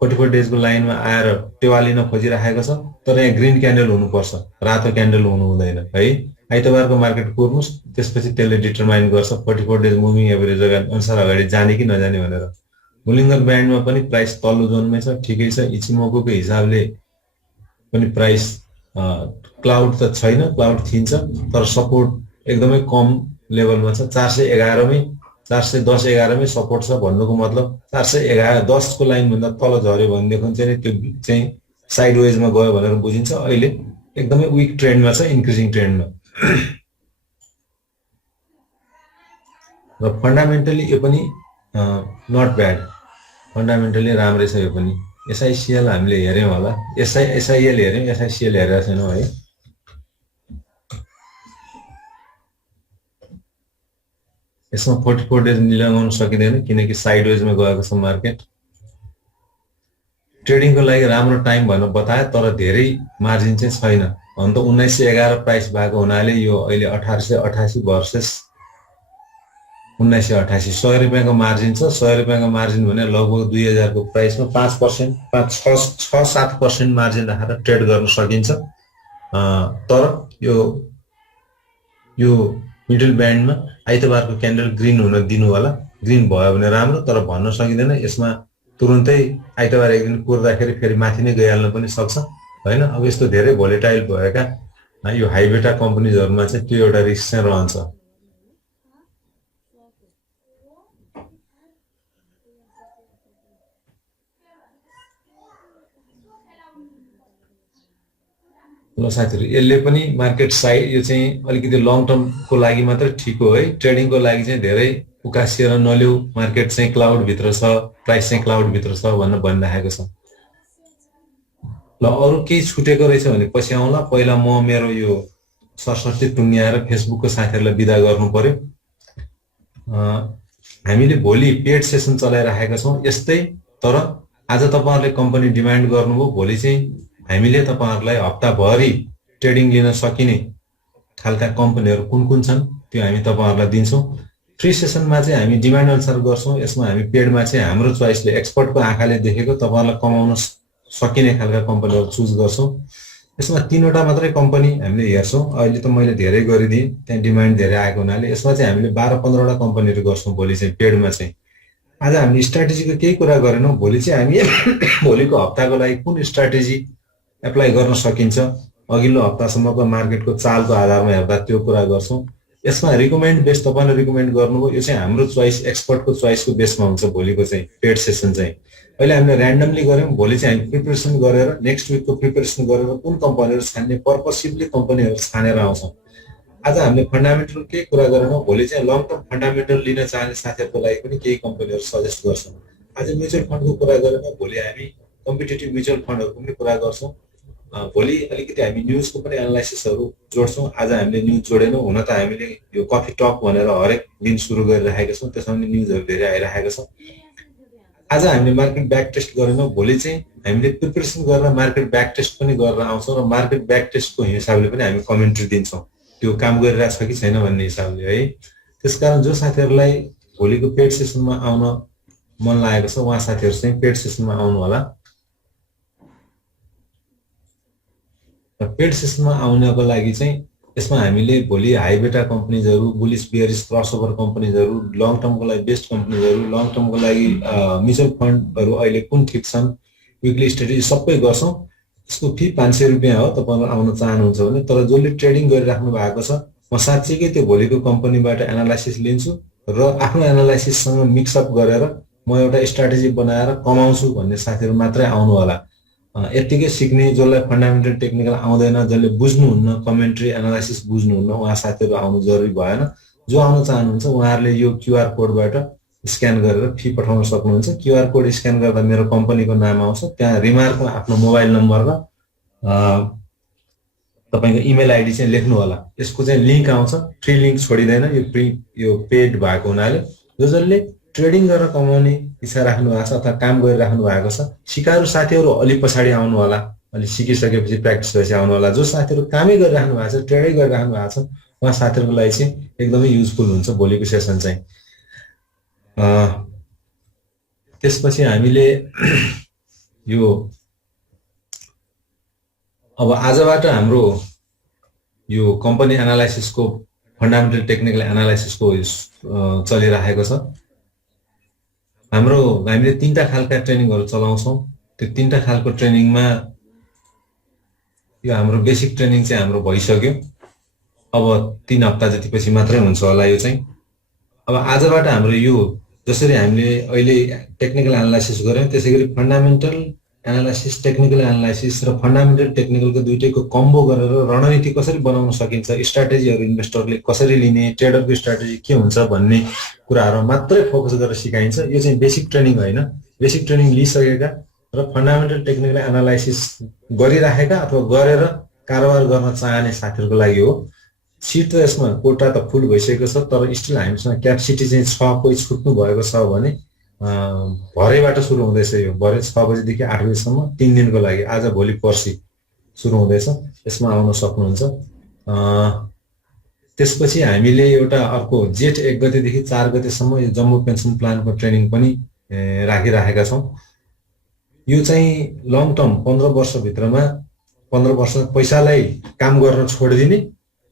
44 डेजको लाइनमा आएर टेवालिन खोजिरहेको छ, तर यहाँ ग्रिन क्यान्डल हुनुपर्छ, रातो क्यान्डल हुनु हुँदैन है। आइतबारको मार्केट कुर्नुहोस्, त्यसपछि त्यसले डिटरमाइन गर्छ 44 डेज मुभिङ एभरेज अनुसार अगाडि जाने कि नजाने भनेर। बुलिङ्गर ब्यान्डमा पनि प्राइस तल्लो जोनमै छ, ठिकै छ। इचिमोको हिसाबले पनि प्राइस क्लाउड त छैन, क्लाउड थिन्छ, तर सपोर्ट एकदमै कम लेभलमा छ। 411मै 410-11मै सपोर्ट छ भन्नुको मतलब 411-10 को लाइन भन्दा तल झर्यो भनेदेखि चाहिँ त्यो चाहिँ साइड वेजमा गयो भनेर बुझिन्छ। अहिले एकदमै विक ट्रेन्डमा छ, इन्क्रिजिङ ट्रेन्डमा। र फन्डामेन्टली यो पनि नट ब्याड, फन्डामेन्टली राम्रै छ यो पनि। एसआइसिएल हामीले हेर्यौँ होला, एसआइएल हेर्यौँ, एसआइसिएल हेरेका छैनौँ है। यसमा 44 डेज लगाउन सकिँदैन किनकि साइड वेजमा गएको छ मार्केट। ट्रेडिङको लागि राम्रो टाइम भनेर बताए, तर धेरै मार्जिन चाहिँ छैन। हुन त 1911 प्राइस भएको हुनाले यो अहिले 1888 भर्सेस 1988, 100 रुपियाँको मार्जिन छ। 100 रुपियाँको मार्जिन भने लगभग 2000 को प्राइसमा 5%, 6-7% मार्जिन राखेर ट्रेड गर्न सकिन्छ। तर यो मिडल ब्यान्डमा आइतबारको क्यान्डल ग्रिन हुन दिनु होला, ग्रिन भयो भने राम्रो, तर भन्न सकिँदैन। यसमा तुरुन्तै आइतबार एक दिन कुर्दाखेरि फेरि माथि नै गइहाल्न पनि सक्छ हैन। अब यस्तो धेरै भोलेटाइल भएका यो हाइबेटा कम्पनीजहरुमा चाहिँ त्यो एउटा रिस्क चाहिँ रहन्छ। ल साथीहरु, यसले पनि मार्केट साइड यो चाहिँ अलिकति लङ टर्म को लागि मात्र ठीक हो है। ट्रेडिङ को लागि चाहिँ धेरै उकासिएर नल्याउ, मार्केट चाहिँ क्लाउड भित्र छ, प्राइस चाहिँ क्लाउड भित्र छ भनेर भनिरहेको छ। ल अरु केही छुटेको रहेछ भने पछि आउँला। पहिला म मेरो यो सरस्वती टुङ्ग्याएर फेसबुकको साथीहरुलाई बिदा गर्नु पर्यो। हामीले भोलि पेड सेसन चलाइरहेका छौं यस्तै, तर आज तपाईहरुले कम्पनी डिमान्ड गर्नुभयो, भोलि चाहिँ हामीले तपाईहरुलाई हप्ताभरि ट्रेडिङ लिन सकिने खालका कम्पनीहरु कुन छन् त्यो हामी तपाईहरुलाई दिन्छौं। फ्री सेसनमा चाहिँ हामी डिमान्ड अनुसार गर्छौं। यसमा हामी पेडमा चाहिँ हाम्रो चोइसले एक्सपर्टको आँखाले देखेको तपाईहरुलाई कमाउन सकिने खालका कम्पनीहरु चुज गर्छौं। यसमा 3 वटा मात्रै कम्पनी हामीले हेर्छौं। अहिले त मैले धेरै गरिदिए, त्यहाँ डिमान्ड धेरै आएको हुनाले यसमा चाहिँ हामीले 12-15 वटा कम्पनीहरु गर्छौं भोलि चाहिँ पेडमा चाहिँ। आज हामी स्ट्र्याटेजीको केही कुरा गरेनौं, भोलि चाहिँ हामी भोलिको हप्ताको लागि कुन स्ट्र्याटेजी एप्लाई गर्न सकिन्छ अघिल्लो हप्तासम्मको मार्केटको चालको आधारमा हेर्दा त्यो कुरा गर्छौं। यसमा रिकमेन्ड बेस तपाईले रिकमेन्ड गर्नुभयो, यो चाहिँ हाम्रो चोइस एक्सपर्टको चोइसको बेसमा हुन्छ भोलिको चाहिँ पेड सेसन चाहिँ। अहिले हामीले र्यान्डमली गर्यौं, भोलि चाहिँ हामी प्रिपरेसन गरेर नेक्स्ट विकको प्रिपरेसन गरेर कुन कम्पनीहरु छान्ने पर्पसिभली कम्पनीहरु छानेर आउँछौं। आज हामीले फन्डामेन्टल केही कुरा गरेनौं, भोलि चाहिँ लङ टर्म फन्डामेन्टल लिन चाहने साथीहरुको लागि पनि केही कम्पनीहरु सजेस्ट गर्छौं। आज म्युचुअल फन्डको कुरा गरेनौं, भोलि हामी कम्पिटिटिभ म्युचुअल फन्डहरुको पनि कुरा गर्छौं। भोलि अलिकति हामी न्यूजको पनि एनालाइसिसहरु जोड्छौं। आज हामीले न्यूज जोडेनौं, हुन त हामीले यो कफी टक भनेर हरेक दिन सुरु गरिरहेका छौं, त्यसमा पनि न्यूजहरु धेरै आइरहेका छन्। आज हामीले मार्केट ब्याक टेस्ट गरेनौं, भोलि चाहिँ हामीले प्रिपरेसन गरेर मार्केट ब्याक टेस्ट पनि गरेर आउँछौं र मार्केट ब्याक टेस्टको हिसाबले पनि हामी कमेन्ट्री दिन्छौं, त्यो काम गरिरहेछ कि छैन भन्ने हिसाबले है। त्यसकारण जो साथीहरुलाई भोलिको पेड सेसनमा आउन मन लागेको छ उहाँ साथीहरु चाहिँ पेड सेसनमा आउनु होला। पेड सेसनमा आउनको लागि चाहिँ यसमा हामीले भोलि हाइबेटा कम्पनीजहरु, बुलिश बियरिश क्रसओभर कम्पनीजहरु, लङ टर्मको लागि बेस्ट कम्पनीजहरु, लङ टर्मको लागि म्युचुअल फन्डहरु अहिले कुन ठीक छन्, विकली स्ट्र्याटेजी सबै गर्छौं। यसको फी 500 रुपैयाँ हो तपाईहरु आउन चाहनुहुन्छ भने। तर जसले ट्रेडिङ गरिराख्नु भएको छ, म साच्चैकै त्यो भोलिको कम्पनीबाट एनालाइसिस लिन्छु र आफ्नो एनालाइसिससँग मिक्सअप गरेर म एउटा स्ट्र्याटेजी बनाएर कमाउँछु भन्ने साथीहरु मात्रै आउनु होला। यतिकै सिक्ने, जसलाई फन्डामेन्टल टेक्निकल आउँदैन, जसले बुझ्नुहुन्न, कमेन्ट्री एनालाइसिस बुझ्नुहुन्न, उहाँ साथीहरु आउनु जरुरी भएन। जो आउन चाहनुहुन्छ उहाँहरुले यो क्यूआर कोडबाट स्क्यान गरेर फी पठाउन सक्नुहुन्छ। क्यूआर कोड स्क्यान गर्दा मेरो कम्पनीको नाम आउँछ, त्यहाँ रिमार्कमा आफ्नो मोबाइल नम्बर र तपाईको इमेल आइडी चाहिँ लेख्नु होला। यसको चाहिँ लिंक आउँछ, फ्री लिंक छोडिदैन, यो पेड भएको हुनाले जसले ट्रेडिङ गरेर कमाउने इच्छा राख्नु भएको छ अथवा काम गरिराख्नु भएको छ, सिकारु साथीहरू अलि पछाडि आउनु होला, अलि सिकिसकेपछि प्र्याक्टिस भएपछि आउनु होला। जो साथीहरू कामै गरिराख्नु भएको छ, ट्रेडै गरिराख्नु भएको छ, उहाँ साथीहरूको लागि चाहिँ एकदमै युजफुल हुन्छ भोलिको सेसन चाहिँ। त्यसपछि हामीले यो अब आजबाट हाम्रो यो कम्पनी एनालाइसिसको फन्डामेन्टल टेक्निकल एनालाइसिसको चलिरहेको छ। हामीले 3टा खालका ट्रेनिङहरू चलाउँछौँ। त्यो 3टा खालको ट्रेनिङमा यो हाम्रो बेसिक ट्रेनिङ चाहिँ हाम्रो भइसक्यो। अब 3 हप्ता जति पछि मात्रै हुन्छ होला यो चाहिँ। अब आजबाट हाम्रो यो जसरी हामीले अहिले टेक्निकल एनालाइसिस गर्यौँ त्यसै गरी फन्डामेन्टल एनालाइसिस, टेक्निकल एनालाइसिस र फन्डामेन्टल टेक्निकलको दुईटैको कम्बो गरेर रणनीति कसरी बनाउन सकिन्छ, स्ट्र्याटेजीहरू इन्भेस्टरले कसरी लिने, ट्रेडरको स्ट्र्याटेजी के हुन्छ भन्ने कुराहरू मात्रै फोकस गरेर सिकाइन्छ। यो चाहिँ बेसिक ट्रेनिङ होइन। बेसिक ट्रेनिङ लिइसकेका र फन्डामेन्टल टेक्निकल एनालाइसिस गरिराखेका अथवा गरेर कारोबार गर्न चाहने साथीहरूको लागि हो। सिट त यसमा कोटा त फुल भइसकेको छ, तर स्टिल हामीसँग क्यापेसिटी चाहिँ 6 कोही छुट्नु भएको छ भने भरेबाट सुरु हुँदैछ। यो भरे 6 बजेदेखि 8 बजेसम्म 3 दिनको लागि, आज भोलि पर्सि सुरु हुँदैछ। यसमा आउन सक्नुहुन्छ। त्यसपछि हामीले एउटा अर्को जेठ 1 गतेदेखि 4 गतेसम्म यो जम्मू पेन्सन प्लानको ट्रेनिङ पनि राखिराखेका छौँ। यो चाहिँ लङ टर्म 15 वर्षभित्रमा 15 वर्ष पैसालाई काम गर्न छोडिदिने,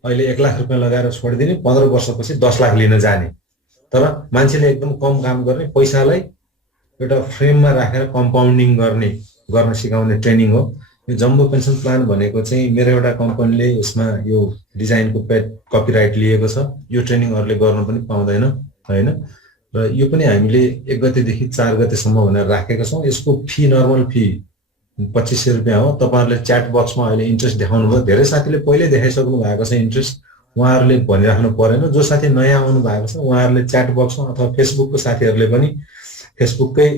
अहिले 1 लाख रुपियाँ लगाएर छोडिदिने, 15 वर्षपछि 10 लाख लिन जाने, तर मान्छेले एकदम कम काम गर्ने, पैसालाई एउटा फ्रेममा राखेर कम्पाउन्डिङ गर्न सिकाउने ट्रेनिङ हो। यो जम्बो पेन्सन प्लान भनेको चाहिँ मेरो एउटा कम्पनीले यसमा यो डिजाइनको कपिराइट लिएको छ। यो ट्रेनिङ अरूले गर्न पनि पाउँदैन हैन। र यो पनि हामीले 1 गतेदेखि 4 गतेसम्म भनेर राखेका छौँ। यसको फी नर्मल फी 2500 रुपियाँ हो। तपाईहरुले च्याट बक्समा अहिले इन्ट्रेस्ट देखाउनु भयो, धेरै साथीले पहिले देखाइसक्नु भएको छ इन्ट्रेस्ट, उहाँहरूले भनिराख्नु परेन। जो साथी नयाँ आउनु भएको छ उहाँहरूले च्याट बक्समा अथवा फेसबुकको साथीहरूले पनि फेसबुककै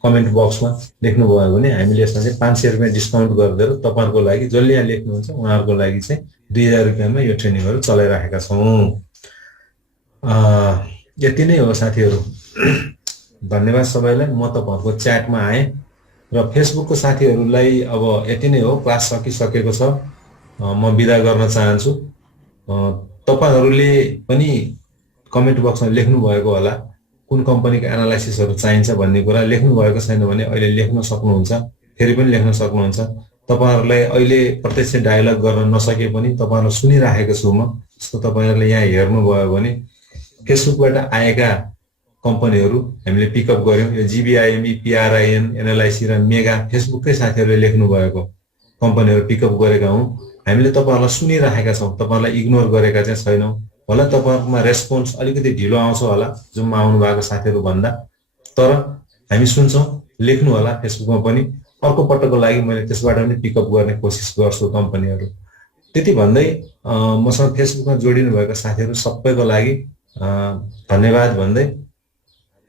कमेन्ट बक्समा लेख्नुभयो भने हामीले यसमा चाहिँ 500 रुपियाँ डिस्काउन्ट गरिदिएर तपाईहरुको लागि जसले यहाँ लेख्नुहुन्छ उहाँहरूको लागि चाहिँ 2000 रुपियाँमा यो ट्रेनिङहरू चलाइराखेका छौँ। यति नै हो साथीहरू। धन्यवाद सबैलाई। म तपाईहरुको च्याटमा आएँ र फेसबुकको साथीहरूलाई अब यति नै हो। क्लास सकिसकेको छ। म बिदा गर्न चाहन्छु। तपाईहरुले पनि कमेन्ट बक्समा लेख्नु भएको होला कुन कम्पनीको एनालाइसिसहरु चाहिन्छ भन्ने कुरा। लेख्नु भएको छैन भने अहिले लेख्न सक्नुहुन्छ, फेरि पनि लेख्न सक्नुहुन्छ। तपाईहरुलाई अहिले प्रत्यक्ष डायलग गर्न नसके पनि तपाईहरुलाई सुनिराखेको छु म। जस्तो तपाईहरुले यहाँ हेर्नु भयो भने फेसबुकबाट आएका कम्पनीहरु हामीले पिकअप गर्यौं। यो जीबीआईएमई, पीआरआईएन, एनएलआईसी र मेगा फेसबुककै साथीहरुले लेख्नु भएको कम्पनीहरु पिकअप गरेका हौं। हामीले तपाईहरुलाई सुनिराखेका छौं, तपाईहरुलाई इग्नोर गरेका चाहिँ छैनौं। होला तपाईहरुमा रेस्पोन्स अलिकति ढिलो आउँछ होला जुममा आउनु भएको साथीहरु भन्दा, तर हामी सुन्छौं। लेख्नु होला फेसबुकमा पनि। अर्को पटकको लागि मैले त्यसबाट पनि पिकअप गर्ने कोसिस गर्छु कम्पनीहरु। त्यति भन्दै मसँग फेसबुकमा जोडिनु भएको साथीहरु सबैको लागि धन्यवाद भन्दै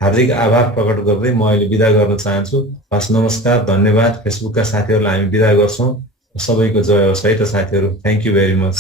हार्दिक आभार प्रकट गर्दै म अहिले बिदा गर्न चाहन्छु। हस्, नमस्कार, धन्यवाद। फेसबुकका साथीहरुलाई हामी बिदा गर्छौं। सबैको जय होस् है त साथीहरु। Thank you very much.